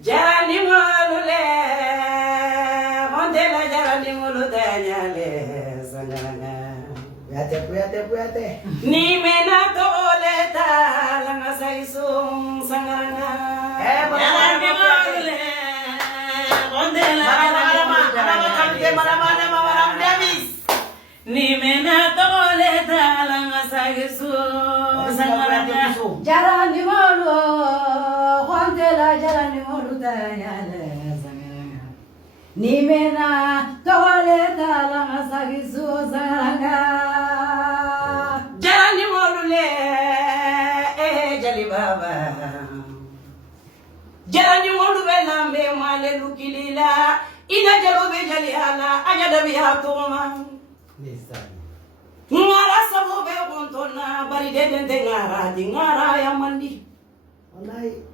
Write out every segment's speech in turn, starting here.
Jarani molule, mondela jarani moluda nyale sangaranga. Puyate. Ni mena toleta langa saisung sangaranga. Jarani molule, mondela jarani moluda ni mena toleta langa saisung sangaranga. Jarani molu, Juantela jarani molu dayale sangaranga. Ni mena toleta langa sagisu sangaranga. Jarani molu le, jali baba. Jarani molu be lambe male lukilila. Ina jalo be jali ala, ajada bi hatuma. Ngara sabo be kontona bari de ngara di ngara ya mandi.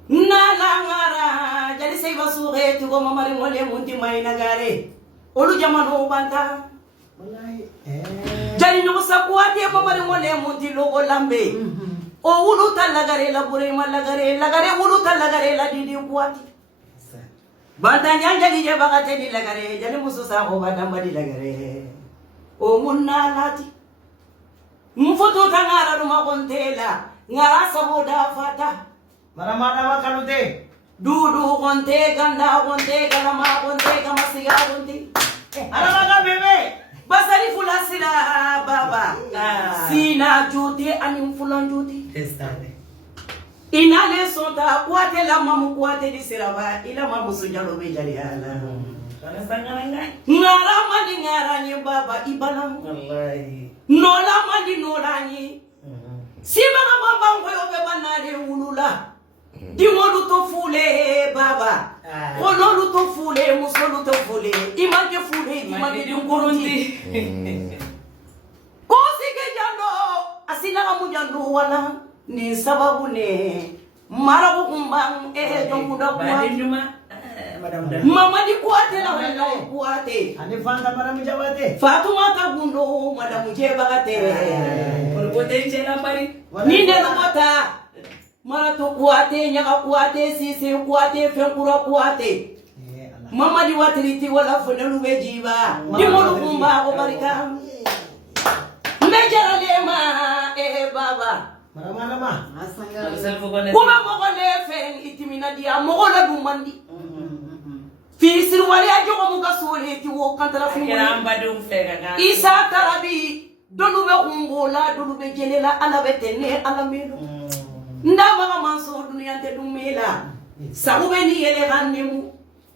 Nala ngara jadi sei basure tu go mamari ngole munti mai nagare. Olu jamano banta. Jadi no sakuati mamari ngole munti logo lambe. O ulu talagare la bure malagare lagare ulu talagare la didi kuati. Banta nyanja je bagate di lagare jadi mususa ko badamba di lagare. O munna lati. Mfutu tangara ruma kontela ngara saboda fata. Mana makanute. Dudu konte ganda konte kalama konte kamasiga konte. Ana bebe. Basari fula sila baba. Sina juti ani fulan juti. Estade. Inale sonta kuate la mamu kuate di siraba ila mamu sunjalo bejali ala. Kana sangaranga. Ngara mani ngara ni baba ibalam. Wallahi. Nola mani nolani. Siba baba ngoyo be banade ulula. Dimolu to fule baba. Onolu to fule musolu to fule. Image fule image dungurundi. Kosi ke jando asina kamu jando wala ni sababu ne marabu kumbang jonguda kwa. Mama di kuate na wala kuate. Ani fanta para mjabate. Fatuma ta gundo madamu jebagate. Pote chela pari. Ninde robota. Mara to kuate nyaka kuate sisi kuate fenkura kuate. Mama di watriti wala fonelu bejiba. Di molu kumba ko barika. Mejara lema baba. Mara. Kuma mogole fen itimina dia mogola dumandi. Fisir wali ajogo muga sole ti wo kantara fu. Isa tarabi dolu be umbola dolu be jelela ala betene ala melo. Ndaba manso dunia te dumela. Sabu be ni yele ganemu.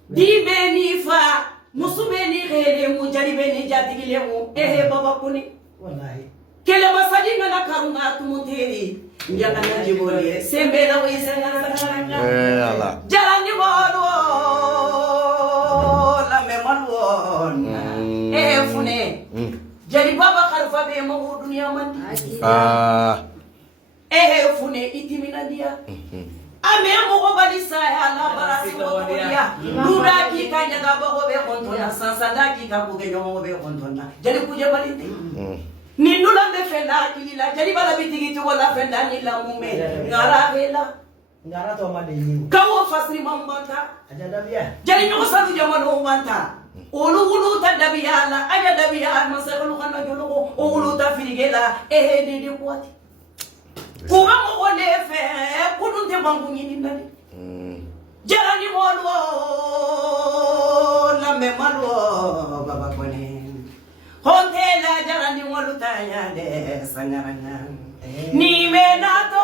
Di be ni fa musu be ni rele mu jari be ni jatigile mu baba kuni. Wallahi. Kele masadi ngana karunga tumuteri. Njaka na jibole sembela wisa ngana. Allah. Jarani bolo la memalwon. Fune. Jari baba kharfa be mu dunia mandi. Fune itimina dia. Ame mo balisa ya la barasi ko dia. Dura ki kanya ga bo be kontona sansada ki ka buge nyomo be kontona. Jari kuje baliti. Ni nula me fenda kilila jari bala bitigi to wala fenda ni la mume. Ngara bela. Ngara to ma de ni. Kawo fasri mambanta. Aja dabia. Jari nyomo saru jamano manta. Ulu ta dabia la aja dabia masalu kana jolo ulu ta firigela di kwati. Kuga mo ole fe kunu te bangu nyini ndani. Jarani molwo la me malwo baba kone. Hontela jarani molu tanya de sangaranga. Ni me na to